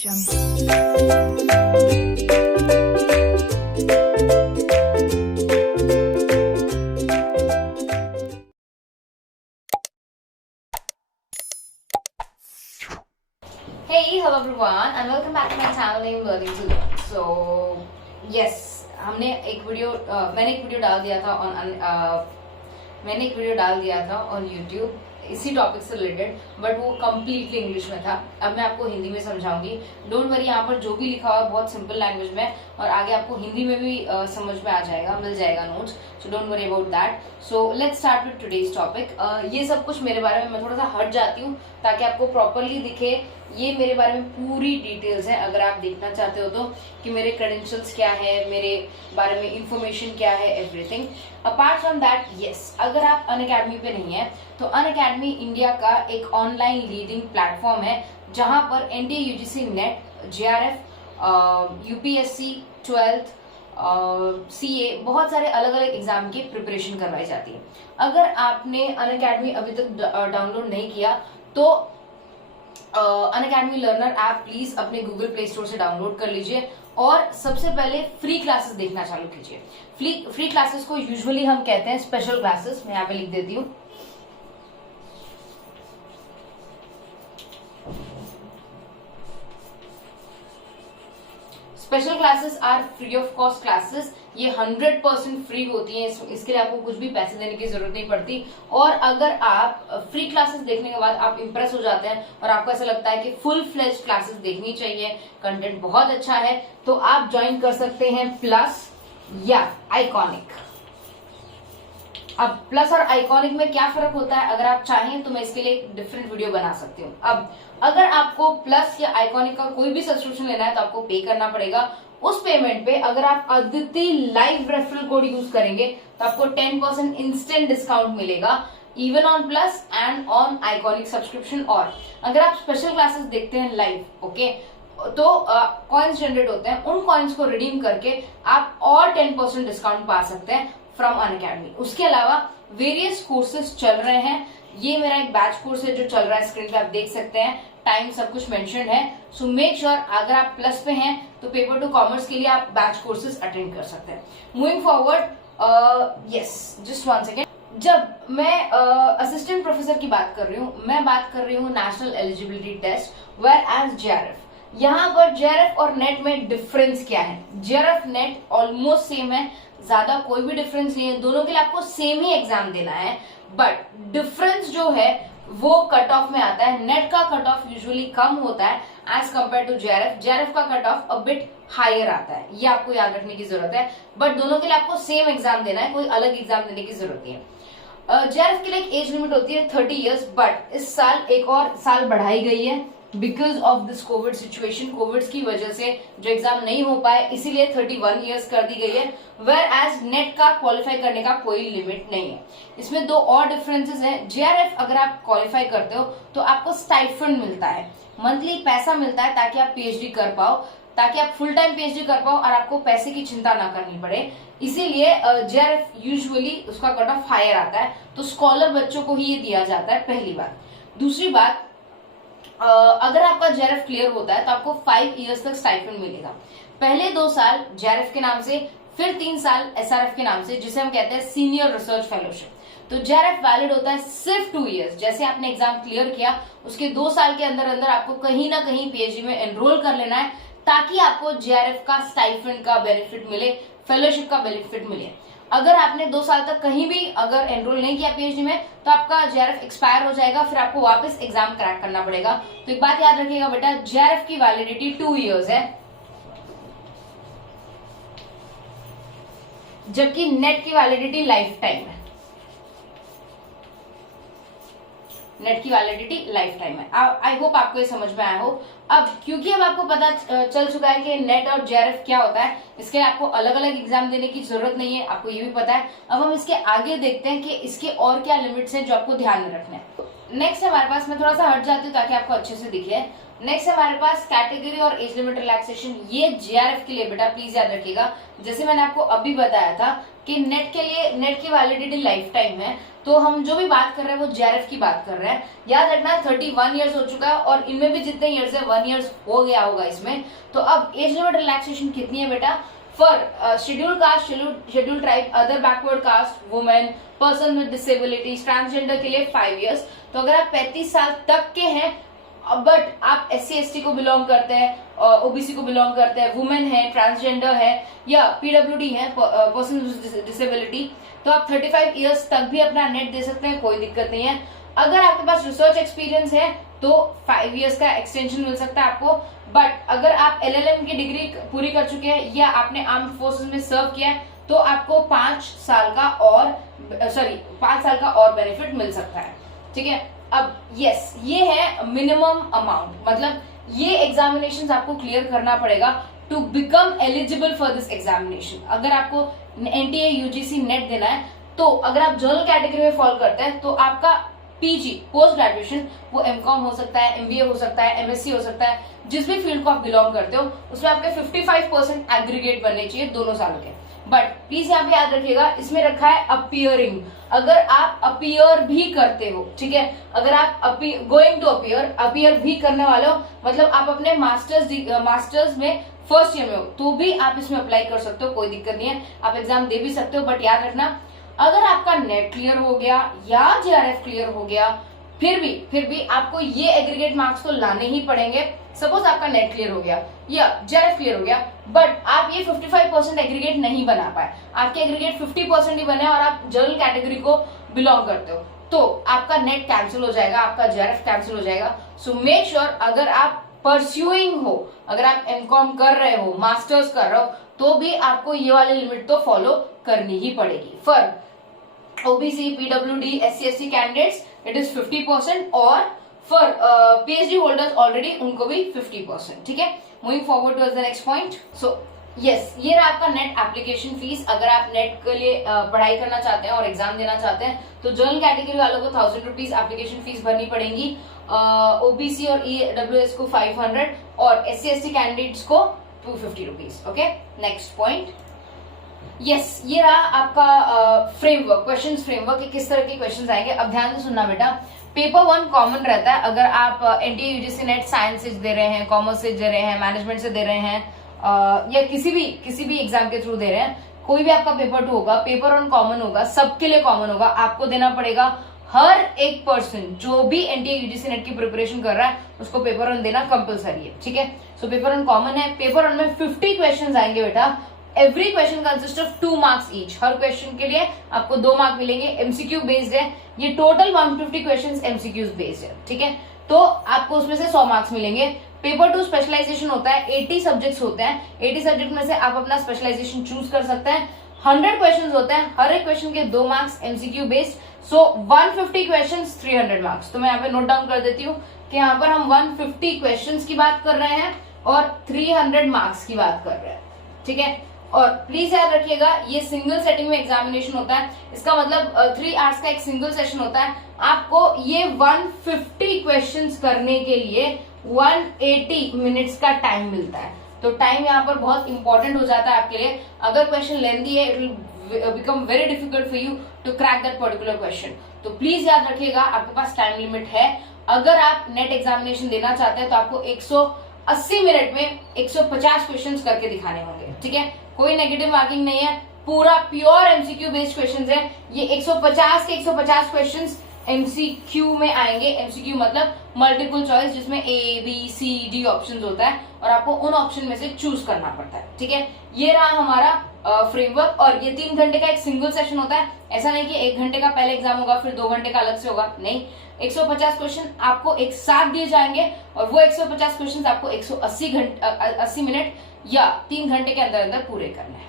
Hey, hello everyone and welcome back to my channel named Learning to Learn. So, yes, मैंने एक video डाल दिया था on YouTube इसी टॉपिक से रिलेटेड, बट वो कम्प्लीटली इंग्लिश में था। अब मैं आपको हिंदी में समझाऊंगी। डोंट वरी, यहाँ पर जो भी लिखा हुआ है बहुत सिंपल लैंग्वेज में और आगे आपको हिंदी में भी समझ में आ जाएगा, मिल जाएगा notes. So don't worry about that. So let's start with today's topic. ये सब कुछ मेरे बारे में मैं थोड़ा सा हट जाती हूँ ताकि आपको प्रॉपरली दिखे। ये मेरे बारे में पूरी डिटेल्स है, अगर आप देखना चाहते हो तो, कि मेरे क्रेडेंशियल्स क्या है, मेरे बारे में इंफॉर्मेशन क्या है, everything. Apart from that, yes, अगर आप अनअकैडमी पे नहीं है तो अनअकैडमी इंडिया का एक ऑनलाइन लीडिंग प्लेटफॉर्म है जहां पर NDA, UGC, net, JRF, UPSC, 12th, CA, बहुत सारे अलग अलग एग्जाम की प्रिपरेशन करवाई जाती है। अगर आपने अनअकैडमी अभी तक डाउनलोड नहीं किया तो अनअकैडमी लर्नर ऐप प्लीज अपने गूगल प्ले स्टोर से डाउनलोड कर लीजिए और सबसे पहले फ्री क्लासेस देखना चालू कीजिए। फ्री क्लासेस को यूजुअली हम कहते हैं स्पेशल क्लासेस। मैं यहाँ पे लिख देती हूँ। Special classes are free of cost classes. ये 100% फ्री होती हैं, इसके लिए आपको कुछ भी पैसे देने की जरूरत नहीं पड़ती। और अगर आप फ्री क्लासेस देखने के बाद आप इंप्रेस हो जाते हैं और आपको ऐसा लगता है कि फुल फ्लेज क्लासेस देखनी चाहिए, कंटेंट बहुत अच्छा है, तो आप ज्वाइन कर सकते हैं प्लस या आइकॉनिक। अब प्लस और आइकॉनिक में क्या फर्क होता है, अगर आप चाहें तो मैं इसके लिए एक डिफरेंट वीडियो बना सकती हूँ। अब अगर आपको प्लस या आइकॉनिक का कोई भी सब्सक्रिप्शन लेना है तो आपको पे करना पड़ेगा। उस पेमेंट पे अगर आप Aditi live referral code use करेंगे तो आपको 10% इंस्टेंट डिस्काउंट मिलेगा, even on plus and on iconic subscription. और अगर आप स्पेशल क्लासेस देखते हैं लाइव, ओके, तो कॉइन्स जनरेट होते हैं, उन कॉइन्स को रिडीम करके आप और 10% डिस्काउंट पा सकते हैं फ्रॉम अनअकैडमी। उसके अलावा वेरियस कोर्सेज चल रहे हैं। ये मेरा एक बैच कोर्स है जो चल रहा है, स्क्रीन पे आप देख सकते हैं, टाइम सब कुछ मेंशन है। सो मेक श्योर अगर आप प्लस पे हैं तो पेपर टू कॉमर्स के लिए आप बैच कोर्सेज अटेंड कर सकते हैं। Moving forward, yes, just one second. जब मैं असिस्टेंट प्रोफेसर की बात कर रही हूँ, मैं बात कर रही हूँ national eligibility test whereas JRF. यहाँ पर जेआरएफ और नेट में डिफरेंस क्या है? जेआरएफ नेट ऑलमोस्ट सेम है, ज्यादा कोई भी डिफरेंस नहीं है, दोनों के लिए आपको सेम ही एग्जाम देना है। बट डिफरेंस जो है वो कट ऑफ में आता है। नेट का कट ऑफ यूजुअली कम होता है as compare to JRF. JRF का cut off a bit higher आता है, ये आपको याद रखने की जरूरत है। बट दोनों के लिए आपको सेम एग्जाम देना है, कोई अलग एग्जाम देने की जरूरत नहीं है। जेआरएफ के लिए एक एज लिमिट होती है 30 इयर्स, बट इस साल एक और साल बढ़ाई गई है because of this Covid situation. Covid की वजह से जो एग्जाम नहीं हो पाए, इसीलिए 31 इयर्स कर दी गई है। वेयर एज नेट का क्वालिफाई करने का कोई लिमिट नहीं है। इसमें दो और डिफरेंसेस हैं। जेआरएफ अगर आप क्वालिफाई करते हो तो आपको स्टाइफंड मिलता है, मंथली पैसा मिलता है ताकि आप पीएचडी कर पाओ, ताकि आप फुल टाइम पीएचडी कर पाओ और आपको पैसे की चिंता ना करनी पड़े। इसीलिए जेआरएफ यूजुअली उसका कट ऑफ हायर आता है, तो स्कॉलर बच्चों को ही ये दिया जाता है, पहली बात। दूसरी बात, अगर आपका जेआरएफ क्लियर होता है तो आपको 5 इयर्स तक स्टाइपेंड मिलेगा। पहले 2 साल जेआरएफ के नाम से, फिर 3 साल एसआरएफ के नाम से, जिसे हम कहते हैं सीनियर रिसर्च फेलोशिप। तो जेआरएफ वैलिड होता है सिर्फ 2 इयर्स। जैसे आपने एग्जाम क्लियर किया उसके 2 साल के अंदर अंदर आपको कहीं ना कहीं पीएचडी में एनरोल कर लेना है ताकि आपको जेआरएफ का स्टाइपेंड का बेनिफिट मिले, फेलोशिप का बेनिफिट मिले। अगर आपने 2 साल तक कहीं भी अगर एनरोल नहीं किया पीएचडी में तो आपका जेआरएफ एक्सपायर हो जाएगा, फिर आपको वापस एग्जाम क्रैक करना पड़ेगा। तो एक बात याद रखिएगा बेटा, जेआरएफ की वैलिडिटी 2 इयर्स है, जबकि नेट की वैलिडिटी लाइफ टाइम है। नेट की वैलिडिटी लाइफ टाइम है। आई होप आपको ये समझ में आया हो। अब क्योंकि अब आपको पता चल चुका है कि नेट और जेआरएफ क्या होता है, इसके लिए आपको अलग अलग एग्जाम देने की जरूरत नहीं है, आपको ये भी पता है। अब हम इसके आगे देखते हैं कि इसके और क्या लिमिट्स हैं जो आपको ध्यान में रखना है। नेक्स्ट हमारे पास, मैं थोड़ा सा हट जाती हूँ ताकि आपको अच्छे से दिखे। नेक्स्ट हमारे पास कैटेगरी और एज लिमिट रिलैक्सेशन। ये जेआरएफ के लिए बेटा प्लीज याद रखिएगा, जैसे मैंने आपको अभी बताया था कि नेट के लिए नेट की वैलिडिटी लाइफ टाइम है, तो हम जो भी बात कर रहे हैं वो जेआरएफ की बात कर रहे हैं। याद रखना 31 ईयर्स हो चुका है और इनमें भी जितने ईयर्स है 1 ईयर्स हो गया होगा इसमें। तो अब एज लिमिट रिलैक्सेशन कितनी है बेटा? For schedule caste, schedule tribe, other backward caste, women, person with disabilities, transgender के लिए 5 ईयर्स। तो अगर आप 35 साल तक के हैं बट आप SC/ST को बिलोंग करते हैं, OBC को बिलोंग करते हैं, वुमेन है, ट्रांसजेंडर है या PWD है, पर्सन विद डिसेबिलिटी, तो आप 35 ईयर्स तक भी अपना नेट दे सकते हैं, कोई दिक्कत नहीं है। अगर आपके पास रिसर्च एक्सपीरियंस है तो 5 ईयर्स का एक्सटेंशन मिल सकता है आपको। बट अगर आप LLM की डिग्री पूरी कर चुके हैं या आपने आर्म्ड फोर्सेस में सर्व किया है तो आपको 5 साल का और बेनिफिट मिल सकता है। ठीक है, अब यस, ये है मिनिमम अमाउंट, मतलब ये एग्जामिनेशन आपको क्लियर करना पड़ेगा to become eligible for this examination. अगर आपको NTA UGC नेट देना है तो अगर आप जनरल कैटेगरी में फॉलो करते हैं तो आपका PG पोस्ट ग्रेजुएशन वो MCOM हो सकता है, MBA हो सकता है, MSc हो सकता है, जिस भी फील्ड को आप बिलोंग करते हो उसमें आपके 55% एग्रीगेट बनने चाहिए दोनों सालों के। बट प्लीज यहाँ पे याद रखिएगा, इसमें रखा है अपीयरिंग। अगर आप अपीयर भी करते हो, ठीक है, अगर आप गोइंग टू अपीयर भी करने वाले हो, मतलब आप अपने मास्टर्स में फर्स्ट ईयर में हो तो भी आप इसमें अप्लाई कर सकते हो, कोई दिक्कत नहीं है, आप एग्जाम दे भी सकते हो। बट याद रखना, अगर आपका नेट क्लियर हो गया या JRF क्लियर हो गया फिर भी आपको ये एग्रीगेट मार्क्स तो लाने ही पड़ेंगे। सपोज आपका नेट क्लियर हो गया या JRF क्लियर हो गया बट आप ये 55% एग्रीगेट नहीं बना पाए, आपके एग्रीगेट 50% ही बने और आप जनरल कैटेगरी को बिलोंग करते हो, तो आपका नेट कैंसिल हो जाएगा, आपका JRF कैंसिल हो जाएगा। सो मेक श्योर अगर आप परस्यूइंग हो, अगर आप MCOM कर रहे हो, मास्टर्स कर रहे हो, तो भी आपको ये वाली लिमिट तो फॉलो करनी ही पड़ेगी। For OBC, PWD, SC/ST candidates it is 50% और फॉर PhD होल्डर्स ऑलरेडी उनको भी 50%। ठीक है, moving forward to the next point. So yes, ये रहा आपका नेट एप्लीकेशन फीस। अगर आप नेट के लिए पढ़ाई करना चाहते हैं और एग्जाम देना चाहते हैं तो जनरल कैटेगरी वालों को 1000 रुपीज एप्लीकेशन फीस भरनी पड़ेगी, OBC और EWS को 500 और SC/ST कैंडिडेट्स को 250 rupees. Okay, next point. Yes, ये रहा आपका फ्रेमवर्क, क्वेश्चंस फ्रेमवर्क, किस तरह के क्वेश्चंस आएंगे। अब ध्यान से सुनना बेटा, पेपर 1 कॉमन रहता है। अगर आप NTA UGC नेट साइंस से दे रहे हैं, कॉमर्स से दे रहे हैं, मैनेजमेंट से दे रहे हैं या किसी भी एग्जाम के थ्रू दे रहे हैं, कोई भी आपका पेपर 2 होगा, पेपर 1 कॉमन होगा, सबके लिए कॉमन होगा। आपको देना पड़ेगा, हर एक पर्सन जो भी NTA UGC नेट की प्रिपरेशन कर रहा है उसको पेपर 1 देना कंपलसरी है। ठीक है, सो पेपर 1 कॉमन है। पेपर 1 में 50 क्वेश्चन आएंगे बेटा। Every question consist of 2 marks each. Her question के लिए आपको 2 मार्क मिलेंगे। MCQ बेस्ड है ये, टोटल 150 क्वेश्चन MCQs बेस्ड है। ठीक है, तो आपको उसमें से 100 मार्क्स मिलेंगे। पेपर 2 स्पेशलाइजेशन होता है, 80 सब्जेक्ट्स होते हैं, 80 सब्जेक्ट में से आप अपना स्पेशलाइजेशन चूज कर सकते हैं। 100 क्वेश्चन होते हैं, हर एक क्वेश्चन के 2 मार्क्स MCQ बेस्ड। सो 150 क्वेश्चन 300 मार्क्स। तो मैं यहाँ पे नोट डाउन कर देती हूँ कि यहाँ पर हम 150 क्वेश्चन की बात कर रहे हैं और 300 मार्क्स की बात कर रहे हैं। ठीक है, और प्लीज याद रखिएगा ये सिंगल सेटिंग में एग्जामिनेशन होता है, इसका मतलब 3 आवर्स का एक सिंगल सेशन होता है। आपको ये 150 क्वेश्चंस करने के लिए 180 मिनट्स का टाइम मिलता है। तो टाइम यहाँ पर बहुत इंपॉर्टेंट हो जाता है आपके लिए। अगर क्वेश्चन लेंथी है, it will become very difficult for you to crack that particular question. तो प्लीज याद रखिएगा आपके पास टाइम लिमिट है। अगर आप नेट एग्जामिनेशन देना चाहते हैं तो आपको 180 मिनट में 150 क्वेश्चन करके दिखाने होंगे। ठीक है, कोई नेगेटिव मार्किंग नहीं है, पूरा प्योर MCQ बेस्ड क्वेश्चंस है। ये 150 के 150 क्वेश्चंस MCQ में आएंगे। MCQ मतलब मल्टीपल चॉइस, जिसमें A, B, C, D options होता है और आपको उन ऑप्शन में से चूज करना पड़ता है। ठीक है, ये रहा हमारा फ्रेमवर्क। और ये 3 घंटे का एक सिंगल सेशन होता है। ऐसा नहीं कि 1 घंटे का पहले एग्जाम होगा फिर 2 घंटे का अलग से होगा, नहीं। 150 क्वेश्चन आपको एक साथ दिए जाएंगे और वो 150 क्वेश्चन आपको 180 मिनट या 3 घंटे के अंदर अंदर पूरे करने हैं।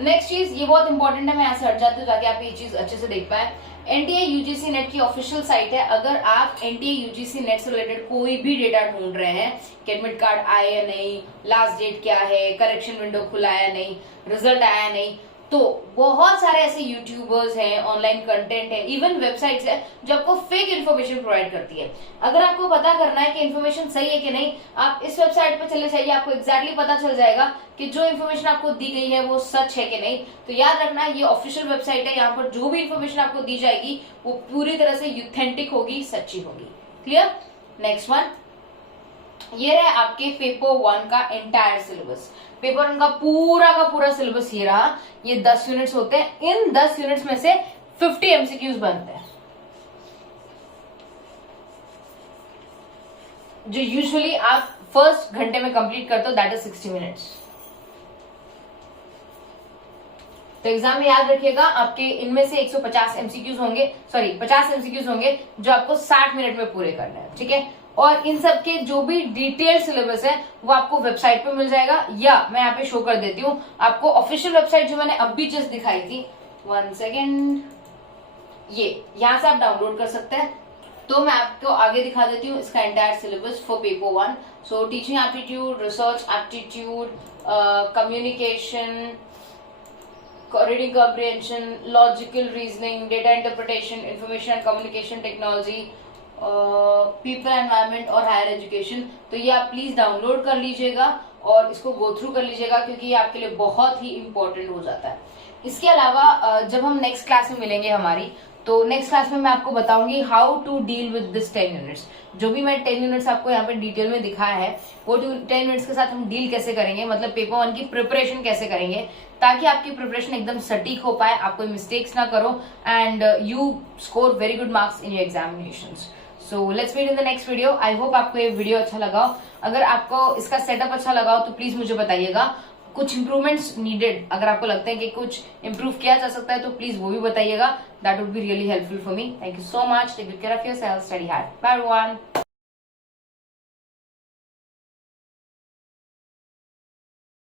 नेक्स्ट चीज, ये बहुत इंपॉर्टेंट है, मैं यहाँ से हट जाती हूँ ताकि आप ये चीज अच्छे से देख पाए। NTA UGC नेट की ऑफिशियल साइट है। अगर आप NTA UGC नेट से रिलेटेड कोई भी डेटा ढूंढ रहे हैं कि एडमिट कार्ड आया या नहीं, लास्ट डेट क्या है, करेक्शन विंडो खुला है नहीं, रिजल्ट आया नहीं, तो बहुत सारे ऐसे यूट्यूबर्स हैं, ऑनलाइन कंटेंट है, इवन वेबसाइट्स है जो आपको फेक इन्फॉर्मेशन प्रोवाइड करती है। अगर आपको पता करना है कि इन्फॉर्मेशन सही है कि नहीं, आप इस वेबसाइट पर चले जाइए, आपको एग्जैक्टली पता चल जाएगा कि जो इन्फॉर्मेशन आपको दी गई है वो सच है कि नहीं। तो याद रखना, ये ऑफिशियल वेबसाइट है, यहाँ पर जो भी इन्फॉर्मेशन आपको दी जाएगी वो पूरी तरह से ऑथेंटिक होगी, सच्ची होगी। क्लियर? नेक्स्ट वन, ये रहा आपके पेपर 1 का एंटायर सिलेबस। पेपर 1 का पूरा सिलेबस ये रहा। ये 10 यूनिट्स होते हैं। इन 10 यूनिट्स में से 50 एमसीक्यूज बनते हैं, जो यूजुअली आप फर्स्ट घंटे में कंप्लीट करते हो, दैट इज 60 मिनट्स। तो एग्जाम में याद रखिएगा, आपके इनमें से 150 एमसीक्यूज होंगे, सॉरी 50 एमसीक्यूज होंगे जो आपको 60 मिनट में पूरे करने हैं। ठीक है? और इन सब के जो भी डिटेल सिलेबस है वो आपको वेबसाइट पे मिल जाएगा, या मैं यहाँ पे शो कर देती हूँ आपको ऑफिशियल वेबसाइट जो मैंने अभी जस्ट दिखाई थी। 1 सेकेंड, ये यहाँ से आप डाउनलोड कर सकते हैं। तो मैं आपको आगे दिखा देती हूँ इसका entire syllabus for paper 1। So teaching aptitude, research aptitude, communication, reading comprehension, logical reasoning, data interpretation, information and communication technology, people environment और हायर एजुकेशन। तो ये आप प्लीज डाउनलोड कर लीजिएगा और इसको गो थ्रू कर लीजिएगा, क्योंकि ये आपके लिए बहुत ही इंपॉर्टेंट हो जाता है। इसके अलावा जब हम नेक्स्ट क्लास में मिलेंगे हमारी, तो नेक्स्ट क्लास में मैं आपको बताऊंगी how to deal with this 10 units. जो भी मैं 10 यूनिट्स आपको यहाँ पे डिटेल में दिखाया है, वो 10 यूनिट्स के साथ हम डील कैसे करेंगे, मतलब पेपर 1 की प्रिपरेशन कैसे करेंगे, ताकि आपकी प्रिपरेशन एकदम सटीक हो पाए, आप कोई मिस्टेक्स ना करो, and you score very good marks in your examinations. So let's meet in the next video. I hope आपको ये वीडियो अच्छा लगा हो। अगर आपको इसका सेटअप अच्छा लगा हो तो प्लीज मुझे बताइएगा। कुछ इंप्रूवमेंट्स नीडेड, अगर आपको लगता है कि कुछ इंप्रूव किया जा सकता है तो प्लीज वो भी बताइएगा। That would be really helpful for me. Thank you so much. Take good care of yourself, study hard. Bye everyone.